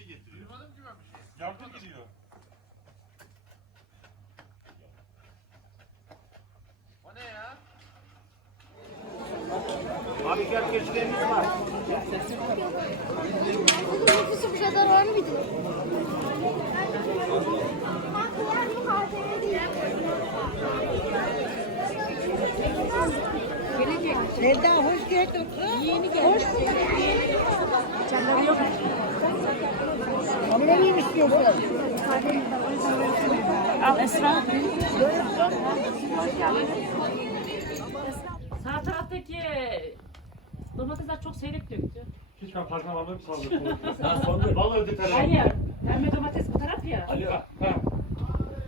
şey getiriyor. Duymadım ki ben bir şey. Yardım gidiyor. O ne ya? Abi gel keçilerimiz var. Nüfusu bu kadar var mıydı? Gelecek. Nereden hoş geldin? Yeni geldi. Hoş bulduk. Canları yok. Hamile miyim istiyorsun? Al Esra. Sağ taraftaki domatesler çok seyrek döktü. Hiç ben farkına varmadım ki sağlıklı. Ha sandım. Vallahi terör. Hayır. Pembe domates bu taraf ya. Ali ha.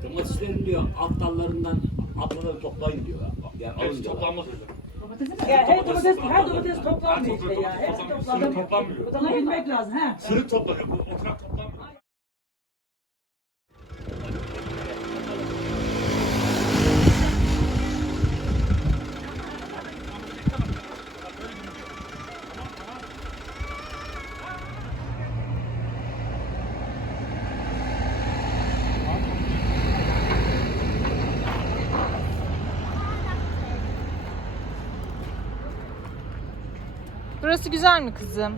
Domateslerin diyor alt dallarından atmaları toplayın diyor. Yani alın Hepsi diyorlar. toplanmaz öyle. Her domates, her domates toplanmıyor topla- işte ya. topla- Hepsi toplanmıyor. toplanmıyor. Bunu bilmek lazım ha. Sırık. Bu Oturak toplanmıyor. Burası güzel mi kızım?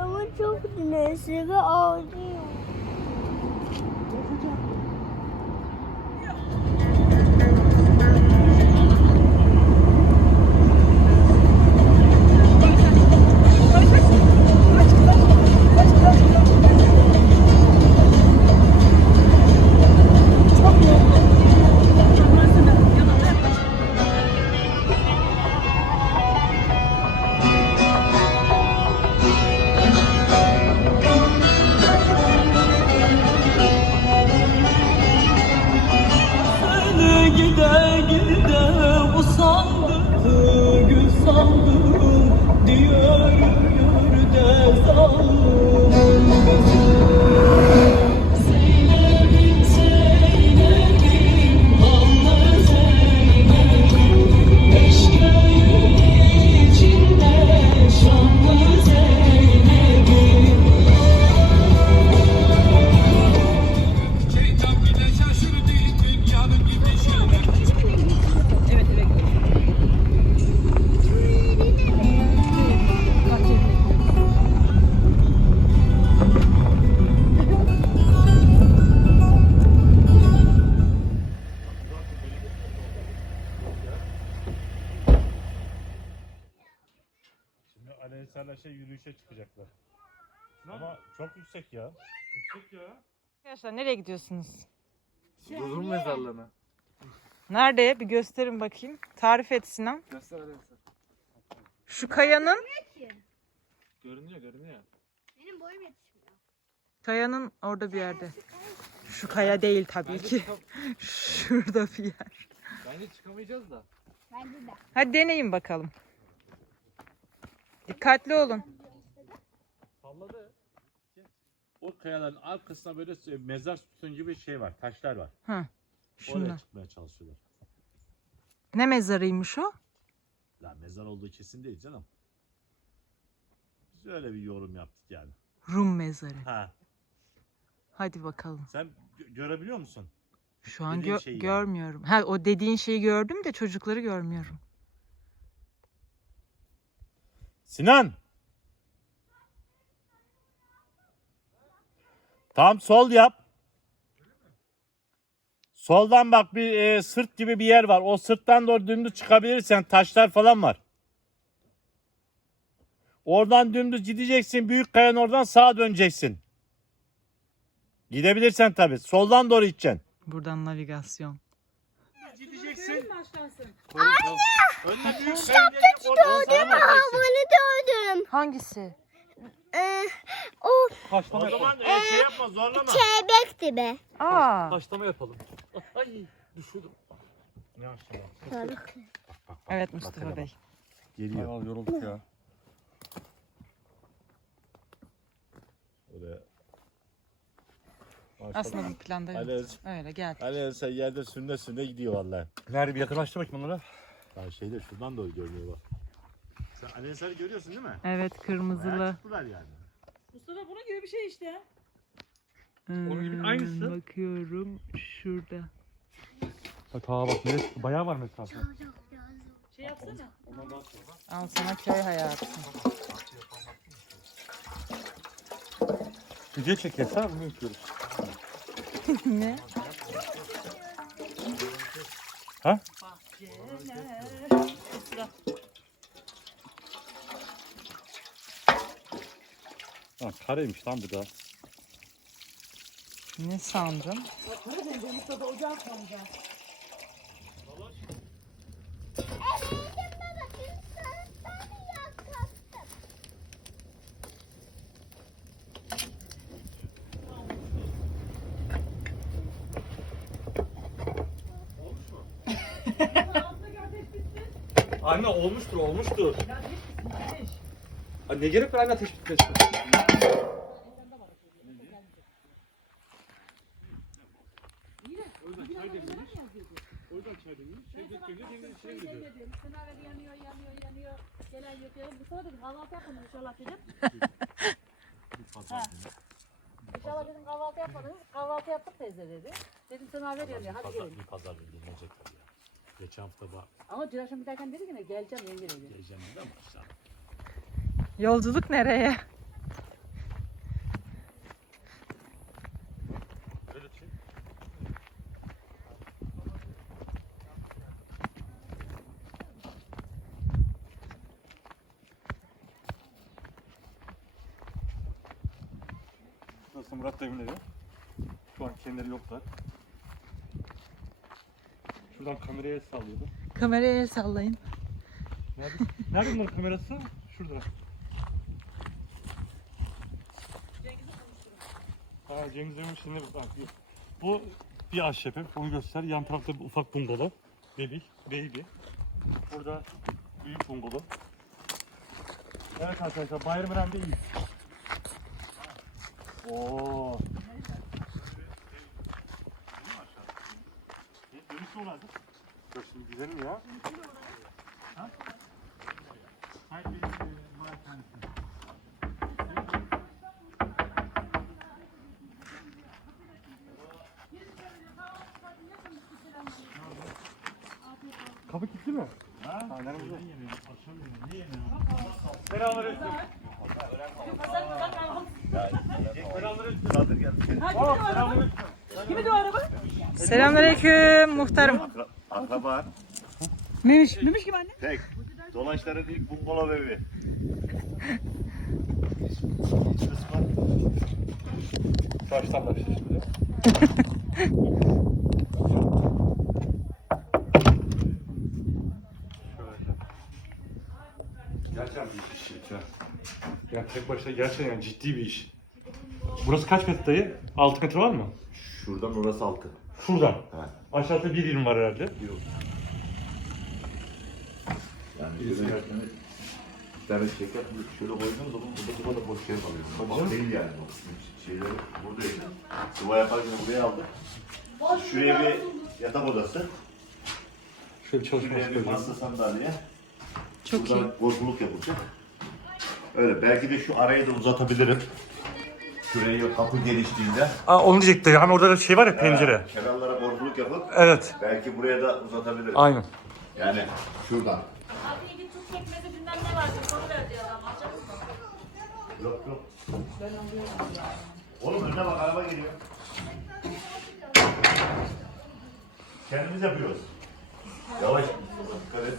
Ama çok dinlesi ve ağlıyor. Ama çok yüksek ya. Yüksek ya. Arkadaşlar nereye gidiyorsunuz? Rum mezarlığına. Nerede? Bir gösterin bakayım. Tarif et Sinan. Göster hadi göster. Şu kayanın, Görünüyor görünüyor. Benim boyum yetişmiyor. kayanın orada bir yerde. Şu kaya değil tabii Bence, ki. çıkam- Şurada bir yer. Bence çıkamayacağız da. Bence de. Hadi deneyin bakalım. Dikkatli olun. Salladı. O kayaların arkasında böyle mezar sütun gibi şey var. Taşlar var. Hı. Oraya Şunlar. çıkmaya çalışıyorlar. Ne mezarıymış o? La mezar olduğu kesin değil canım. Biz öyle bir yorum yaptık yani. Rum mezarı. Ha. Hadi bakalım. Sen gö- görebiliyor musun? Şu an Dediğin gö- şeyi yani. görmüyorum. Ha o dediğin şeyi gördüm de çocukları görmüyorum. Sinan. Tam sol yap. Soldan bak bir e, sırt gibi bir yer var. O sırttan doğru dümdüz çıkabilirsen taşlar falan var. Oradan dümdüz gideceksin. Büyük kayanın oradan sağa döneceksin. Gidebilirsen tabii. Soldan doğru gideceksin. Buradan navigasyon. Gideceksin. Anne! Önüne büyük Kitapta çıktı değil mi? Havanı gördüm. Hangisi? Ee, o O zaman e, şey yapma zorlama. çeybekti be. Aa, Taşlama yapalım. Ay düşürdüm. Yavaş yavaş. evet Mustafa Bey. Geliyor. yorulduk ya. Oraya. Aslında bu planda yok. Öyle geldi. Ali sen yerde sünne sünne gidiyor vallahi. Nerede bir yakınlaştır bakayım onlara. Ya şeyde şuradan doğru görünüyor bak. Sen Ali Ensar'ı görüyorsun değil mi? Evet Bayağı kırmızılı. çıktılar yani. Bir şey işte. Onun gibi Hmm, aynısı. Bakıyorum şurada. Bak ha bak neresi bayağı var mesafe. Şey yapsana. Al sana köy hayatı. Video çekiyoruz ha bunu yapıyoruz. ne? Ha? Ha, kareymiş lan bu da. Ne sandın? Anne olmuştur olmuştur. Ay, ne gerek var anne ateş bitmesi? yanıyor, yanıyor, yanıyor. Gelen gelen. Bu sefer dedim kahvaltı yapmadınız inşallah dedim. Ha. İnşallah dedim kahvaltı yapmadınız. Kahvaltı yaptık teyze dedi. Dedim sen haber yanıyor, hadi gelin. Bir pazar günü gelecek tabii ya. Geçen hafta bak Ama dün akşam giderken dedi ki ne geleceğim yenge dedi. geleceğim dedi ama işte. Yolculuk nereye? Burası Murat Dayım'ın evi. Şu an kendileri yoklar. Şuradan kameraya el sallıyordu. Kameraya el sallayın. Nerede? Nerede bunların kamerası? Şurada. Ha şimdi bak. Bu bir ahşap ev. Onu göster. Yan tarafta bir ufak bungalov. Baby. Baby. Burada büyük bungalov. Evet arkadaşlar Bayramıren'deyiz. Oo. Ne dönüşü olaydı? Dur şimdi gidelim ya. Ha? Hayır, bir, e, malikanesi. Kapı kilitli mi? Ha? Ha nerede? Selamünaleyküm. Selamünaleyküm. Kimdi o araba? Selamünaleyküm muhtarım. Akraba. Memiş. Memiş kim anne? Tek. Dolaşların ilk bungalov evi. Baştan başla şimdi. Şöyle. Gerçekten büyük iş ya. Yani tek başına gerçekten yani ciddi bir iş. Burası kaç metre dayı? 6 metre var mı? Şuradan orası altı. Şuradan. Ha. Aşağıda 1.20 var herhalde. Yani şöyle bir tane şeker şöyle koyduğunuz zaman burada sıvada boş yer kalıyor. Bak değil yani o. Şeyleri buradaydı. Sıva yaparken buraya aldık. Şuraya bir yatak odası. Şöyle bir çalışma Şuraya bir masa sandalye. Çok iyi. Buradan yapılacak. Öyle belki de şu arayı da uzatabilirim. Şuraya kapı geliştiğinde Aa onu diyecekti. Hani orada da şey var ya pencere. Ha, kenarlara korkuluk yapıp Evet. belki buraya da uzatabilirim. Aynen. Yani şuradan. Abi bir tut çekmezi bilmem ne vardı. Onu verdi adam. Alacak mısın? Yok yok. Oğlum önüne bak araba geliyor. Kendimiz yapıyoruz. Yavaş. Dikkat et.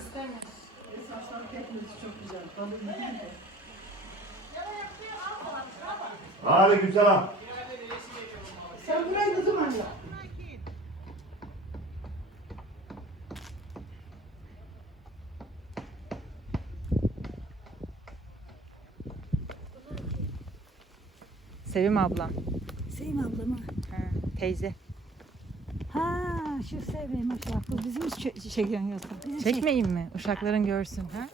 Aleykümselam. Sen burayı ne zaman ya? Sevim ablam. Sevim ablamı. Ha, teyze. Ha şu Sevim. Bu bizim çekiyorsun Çekmeyeyim mi? Uşakların görsün. Ha?